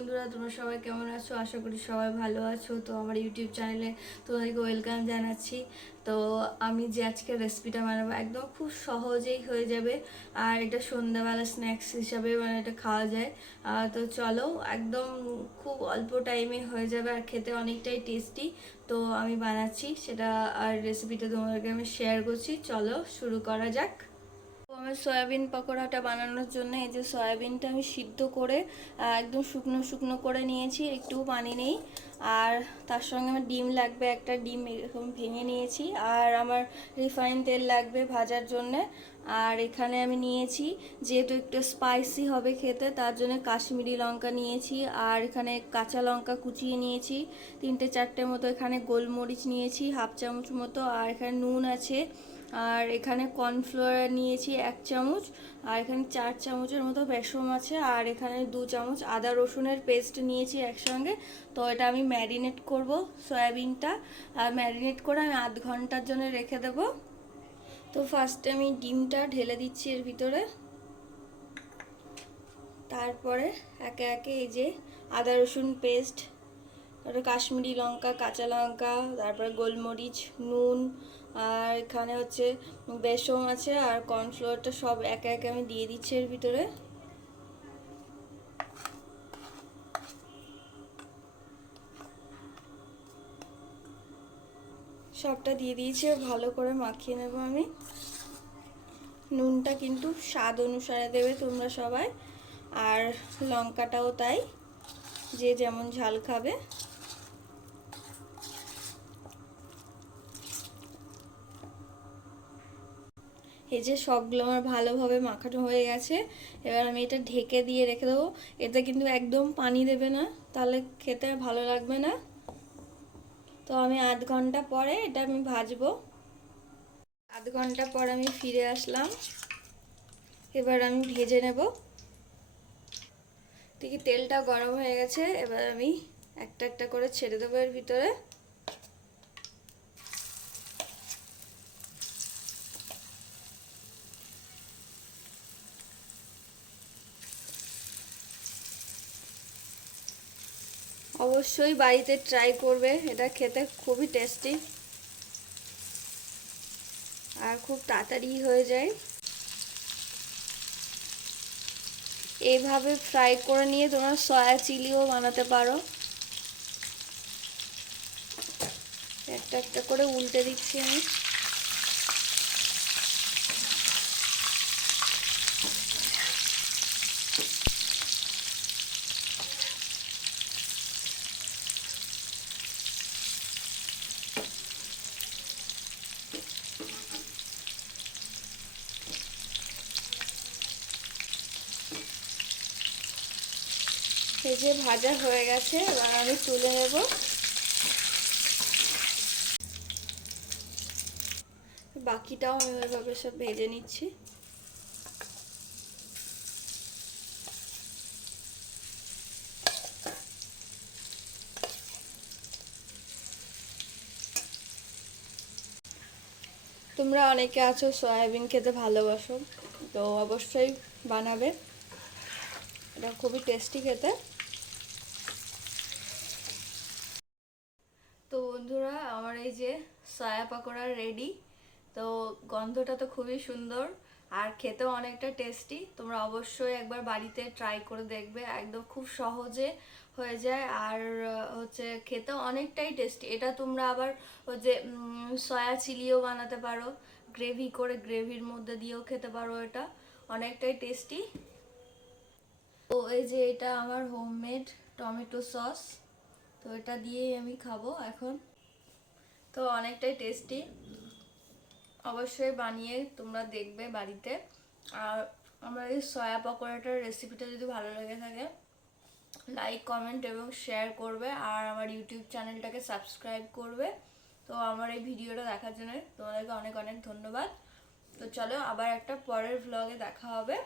বন্ধুরা, তোমরা সবাই কেমন আছো? আশা করি সবাই ভালো আছো। তো আমার ইউটিউব চ্যানেলে তোমাদেরকে ওয়েলকাম জানাচ্ছি। তো আমি যে আজকে রেসিপিটা বানাবো একদম খুব সহজেই হয়ে যাবে, আর এটা সন্ধ্যাবেলা স্ন্যাক্স হিসাবে মানে এটা খাওয়া যায়। তো চলো, একদম খুব অল্প টাইমে হয়ে যাবে আর খেতে অনেকটাই টেস্টি। তো আমি বানাচ্ছি সেটা, আর রেসিপিটা তোমাদেরকে আমি শেয়ার করছি। চলো শুরু করা যাক। আমার সয়াবিন পকোড়াটা বানানোর জন্য এই যে সয়াবিনটা আমি সিদ্ধ করে একদম শুকনো শুকনো করে নিয়েছি, একটু পানি নেই। আর তার সঙ্গে আমার ডিম লাগবে, একটা ডিম এরকম ভেঙে নিয়েছি। আর আমার রিফাইন তেল লাগবে ভাজার জন্যে। আর এখানে আমি নিয়েছি, যেহেতু একটু স্পাইসি হবে খেতে, তার জন্য কাশ্মীরি লঙ্কা নিয়েছি। আর এখানে কাঁচা লঙ্কা কুচিয়ে নিয়েছি 3-4টে মতো। এখানে গোলমরিচ নিয়েছি 1/2 চামচ মতো। আর এখানে নুন আছে। আর এখানে কর্নফ্লাওয়ার নিয়েছি 1 চামচ। আর এখানে 4 চামচের মতো বেসন আছে। আর এখানে 2 চামচ আদা রসুনের পেস্ট নিয়েছি একসঙ্গে। তো এটা আমি ম্যারিনেট করব সয়াবিনটা। আর ম্যারিনেট করে আমি আধ ঘন্টার জন্য রেখে দেব। তো ফার্স্টে আমি ডিমটা ঢেলে দিচ্ছি এর ভিতরে। তারপরে একে একে এই যে আদা রসুন পেস্ট, তারপরে কাশ্মীরি লঙ্কা, কাঁচা লঙ্কা, তারপরে গোলমরিচ, নুন, আর এখানে হচ্ছে বেসন আছে, আর কর্নফ্লোরটা সব একে একে আমি দিয়ে দিচ্ছি এর ভিতরে। সবটা দিয়ে দিয়েছি, ভালো করে মাখিয়ে নেব আমি। নুনটা কিন্তু স্বাদ অনুসারে দেবে তোমরা সবাই, আর লঙ্কাটাও তাই, যে যেমন ঝাল খাবে। এই যে সবগুলো আমার ভালোভাবে মাখানো হয়ে গেছে। এবার আমি এটা ঢেকে দিয়ে রেখে দেবো। এতে কিন্তু একদম পানি দেবে না, তাহলে খেতে ভালো লাগবে না। তো আমি আধ ঘন্টা পরে এটা আমি ভাজবো। আধ ঘন্টা পর আমি ফিরে আসলাম। এবার আমি ভেজে নেব। দেখি তেলটা গরম হয়ে গেছে। এবার আমি একটা একটা করে ছেড়ে দেবো এর ভিতরে। অবশ্যই বাড়িতে ট্রাই করবে, এটা খেতে খুবই টেস্টি আর খুব তাড়াতাড়ি হয়ে যায়। এইভাবে ফ্রাই করে নিয়ে তোমরা সয়া চিলিও বানাতে পারো। একটা একটা করে উল্টে দিচ্ছি আমি। এই যে ভাজা হয়ে গেছে, এবার আমি তুলে নেব। বাকিটাও আমি ওইভাবে সব ভেজে নিচ্ছি। তোমরা অনেকে আছো সয়াবিন খেতে ভালোবাসো, তো অবশ্যই বানাবে, এটা খুবই টেস্টি খেতে। তো বন্ধুরা, আমার এই যে সয়া পকোড়া রেডি। তো গন্ধটা তো খুবই সুন্দর, আর খেতেও অনেকটা টেস্টি। তোমরা অবশ্যই একবার বাড়িতে ট্রাই করে দেখবে, একদম খুব সহজে হয়ে যায়। আর হচ্ছে খেতেও অনেকটাই টেস্টি। এটা তোমরা আবার হচ্ছে সয়া চিলিও বানাতে পারো, গ্রেভি করে, গ্রেভির মধ্যে দিয়েও খেতে পারো, এটা অনেকটাই টেস্টি। তো এই যে এটা আমার হোমমেড টমেটো সস, তো এটা দিয়েই আমি খাবো এখন। তো অনেকটাই টেস্টি, অবশ্যই বানিয়ে তোমরা দেখবে বাড়িতে। আর আমার এই সয়া পকোড়াটার রেসিপিটা যদি ভালো লেগে থাকে, লাইক, কমেন্ট এবং শেয়ার করবে, আর আমার ইউটিউব চ্যানেলটাকে সাবস্ক্রাইব করবে। তো আমার এই ভিডিওটা দেখার জন্য তোমাদেরকে অনেক অনেক ধন্যবাদ। তো চলো, আবার একটা পরের ভ্লগে দেখা হবে।